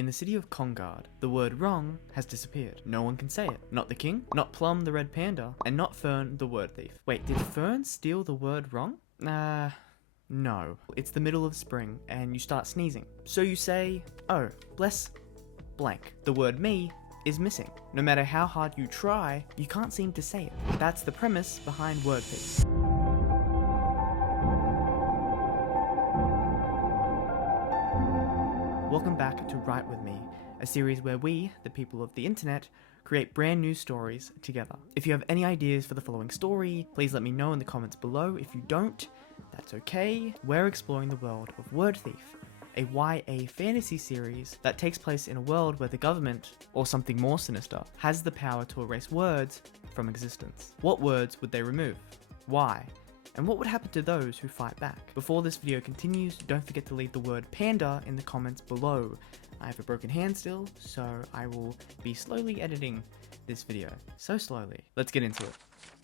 In the city of Kongard, the word wrong has disappeared. No one can say it. Not the king, not Plum the red panda, and not Fern the word thief. Wait, did Fern steal the word wrong? No. It's the middle of spring and you start sneezing. So you say, oh, bless blank. The word me is missing. No matter how hard you try, you can't seem to say it. That's the premise behind word thief. Welcome back to Write With Me, a series where we, the people of the internet, create brand new stories together. If you have any ideas for the following story, please let me know in the comments below. If you don't, that's okay. We're exploring the world of Word Thief, a YA fantasy series that takes place in a world where the government, or something more sinister, has the power to erase words from existence. What words would they remove? Why? And what would happen to those who fight back? Before this video continues, don't forget to leave the word panda in the comments below. I have a broken hand still, so I will be slowly editing this video. So slowly. Let's get into it.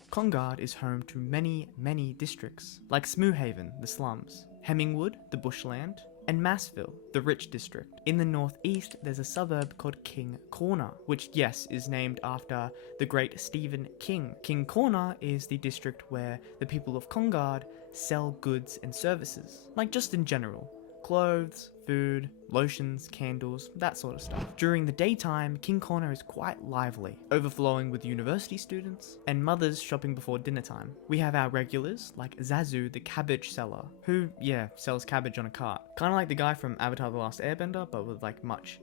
Kongard is home to many districts, like Smuhaven, the slums, Hemmingwood, the bushland, and Massville, the rich district. In the northeast, there's a suburb called King Corner, which, yes, is named after the great Stephen King. King Corner is the district where the people of Kongard sell goods and services, like just in general. Clothes, food, lotions, candles, that sort of stuff. During the daytime, King Corner is quite lively, overflowing with university students and mothers shopping before dinner time. We have our regulars, like Zazu the cabbage seller, who, sells cabbage on a cart. Kinda like the guy from Avatar The Last Airbender, but with like much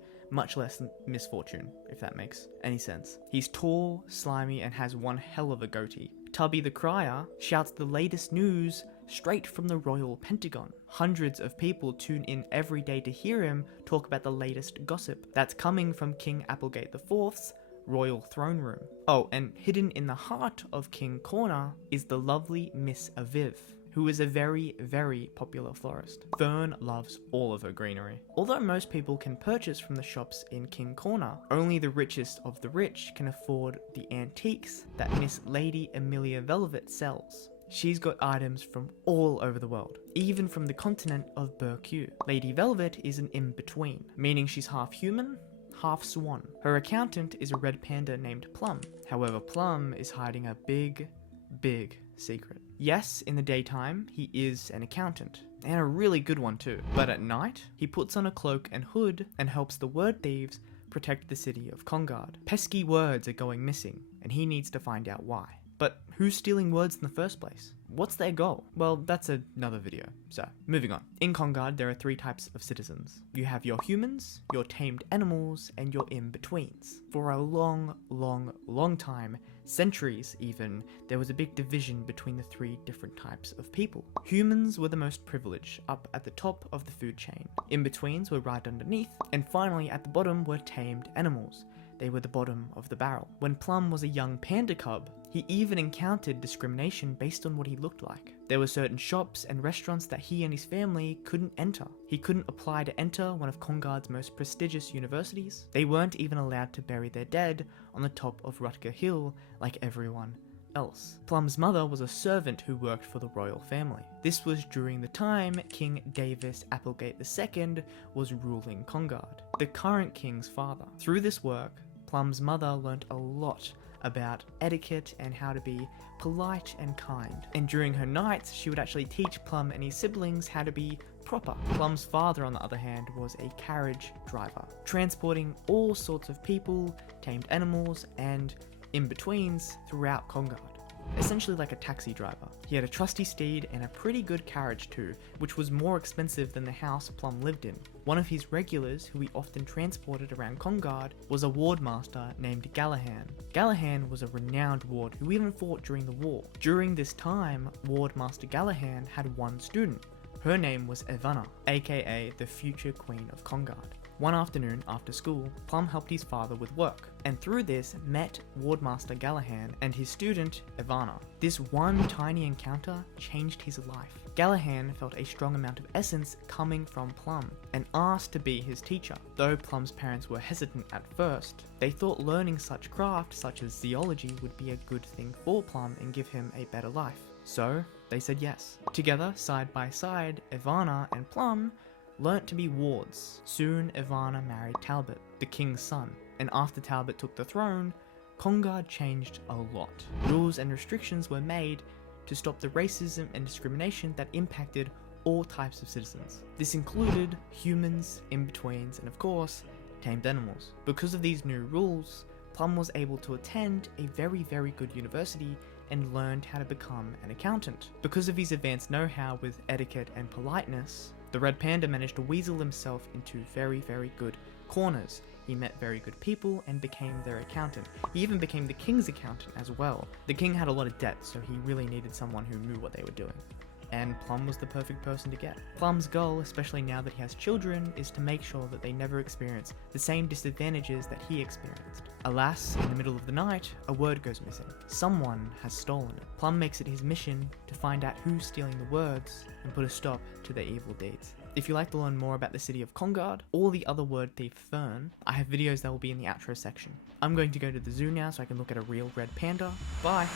less misfortune, if that makes any sense. He's tall, slimy, and has one hell of a goatee. Tubby the crier shouts the latest news straight from the Royal Pentagon. Hundreds of people tune in every day to hear him talk about the latest gossip that's coming from King Applegate IV's royal throne room. Oh, and hidden in the heart of King Corner is the lovely Miss Aviv, who is a very popular florist. Fern loves all of her greenery. Although most people can purchase from the shops in King Corner, only the richest of the rich can afford the antiques that Miss Lady Emilia Velvet sells. She's got items from all over the world, even from the continent of Burq. Lady Velvet is an in-between, meaning she's half human, half swan. Her accountant is a red panda named Plum. However, Plum is hiding a big secret. Yes, in the daytime, he is an accountant, and a really good one too. But at night, he puts on a cloak and hood and helps the word thieves protect the city of Kongard. Pesky words are going missing, and he needs to find out why. But who's stealing words in the first place? What's their goal? Well, that's another video. So, moving on. In Kongard, there are three types of citizens. You have your humans, your tamed animals, and your in-betweens. For a long time, centuries even, there was a big division between the three different types of people. Humans were the most privileged, up at the top of the food chain. In-betweens were right underneath, and finally at the bottom were tamed animals. They were the bottom of the barrel. When Plum was a young panda cub, he even encountered discrimination based on what he looked like. There were certain shops and restaurants that he and his family couldn't enter. He couldn't apply to enter one of Kongard's most prestigious universities. They weren't even allowed to bury their dead on the top of Rutger Hill like everyone else. Plum's mother was a servant who worked for the royal family. This was during the time King Davis Applegate II was ruling Kongard, the current king's father. Through this work, Plum's mother learnt a lot about etiquette and how to be polite and kind. And during her nights, she would actually teach Plum and his siblings how to be proper. Plum's father, on the other hand, was a carriage driver, transporting all sorts of people, tamed animals, and in-betweens throughout Kongard. Essentially like a taxi driver. He had a trusty steed and a pretty good carriage too, which was more expensive than the house Plum lived in. One of his regulars, who he often transported around Kongard, was a wardmaster named Gallahan. Gallahan was a renowned ward who even fought during the war. During this time, Wardmaster Gallahan had one student. Her name was Ivana, aka the future Queen of Kongard. One afternoon after school, Plum helped his father with work, and through this met Wardmaster Gallahan and his student, Ivana. This one tiny encounter changed his life. Gallahan felt a strong amount of essence coming from Plum, and asked to be his teacher. Though Plum's parents were hesitant at first, they thought learning such craft such as zoology would be a good thing for Plum and give him a better life. So, they said yes. Together, side by side, Ivana and Plum learnt to be wards. Soon Ivana married Talbot, the king's son, and after Talbot took the throne, Conguard changed a lot. Rules and restrictions were made to stop the racism and discrimination that impacted all types of citizens. This included humans, inbetweens, and of course, tamed animals. Because of these new rules, Plum was able to attend a very good university and learned how to become an accountant. Because of his advanced know-how with etiquette and politeness, the Red Panda managed to weasel himself into very good corners. He met very good people and became their accountant. He even became the king's accountant as well. The king had a lot of debt, so he really needed someone who knew what they were doing. And Plum was the perfect person to get. Plum's goal, especially now that he has children, is to make sure that they never experience the same disadvantages that he experienced. Alas, in the middle of the night, a word goes missing. Someone has stolen it. Plum makes it his mission to find out who's stealing the words and put a stop to their evil deeds. If you'd like to learn more about the city of Conguard or the other word thief Fern, I have videos that will be in the outro section. I'm going to go to the zoo now so I can look at a real red panda. Bye!